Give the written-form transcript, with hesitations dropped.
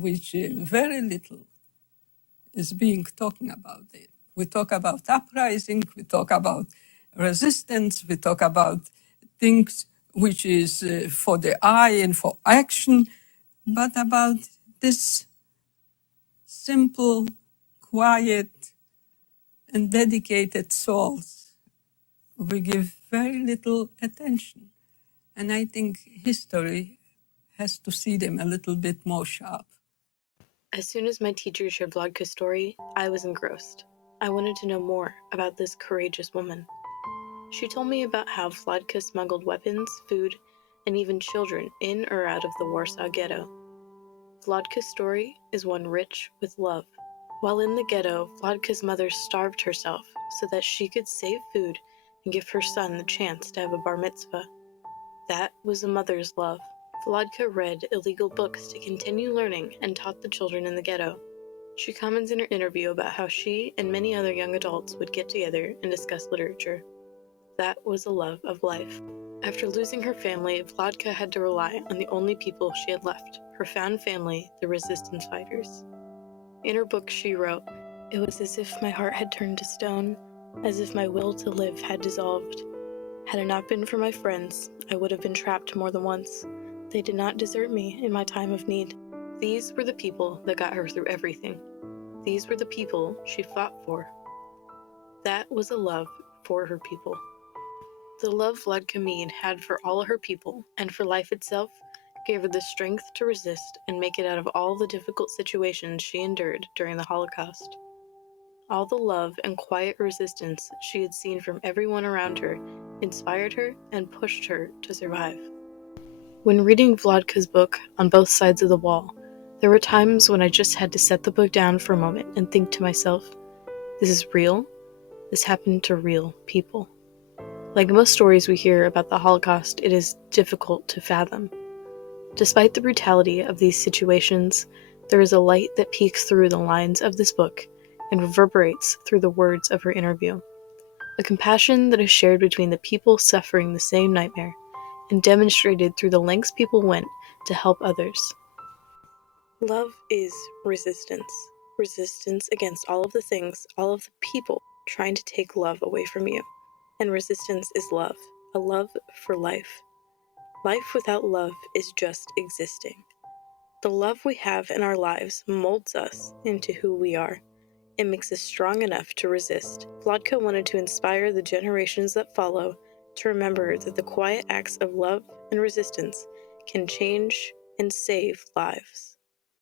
which very little is being talking about it. We talk about uprising, we talk about resistance, we talk about things which is for the eye and for action, but about this simple, quiet, and dedicated souls, we give very little attention. And I think history has to see them a little bit more sharp. As soon as my teacher shared Vladka's story, I was engrossed. I wanted to know more about this courageous woman. She told me about how Vladka smuggled weapons, food, and even children in or out of the Warsaw ghetto. Vladka's story is one rich with love. While in the ghetto, Vladka's mother starved herself so that she could save food and give her son the chance to have a bar mitzvah. That was a mother's love. Vladka read illegal books to continue learning and taught the children in the ghetto. She comments in her interview about how she and many other young adults would get together and discuss literature. That was a love of life. After losing her family, Vladka had to rely on the only people she had left, her found family, the resistance fighters. In her book, she wrote, "It was as if my heart had turned to stone, as if my will to live had dissolved. Had it not been for my friends, I would have been trapped more than once. They did not desert me in my time of need." These were the people that got her through everything. These were the people she fought for. That was a love for her people. The love Vladka Meed had for all her people and for life itself gave her the strength to resist and make it out of all the difficult situations she endured during the Holocaust. All the love and quiet resistance she had seen from everyone around her inspired her and pushed her to survive. When reading Vladka's book On Both Sides of the Wall, there were times when I just had to set the book down for a moment and think to myself, this is real. This happened to real people. Like most stories we hear about the Holocaust, it is difficult to fathom. Despite the brutality of these situations, there is a light that peeks through the lines of this book and reverberates through the words of her interview. A compassion that is shared between the people suffering the same nightmare and demonstrated through the lengths people went to help others. Love is resistance. Resistance against all of the things, all of the people trying to take love away from you. And resistance is love, a love for life. Life without love is just existing. The love we have in our lives molds us into who we are. It makes us strong enough to resist. Vladka wanted to inspire the generations that follow to remember that the quiet acts of love and resistance can change and save lives.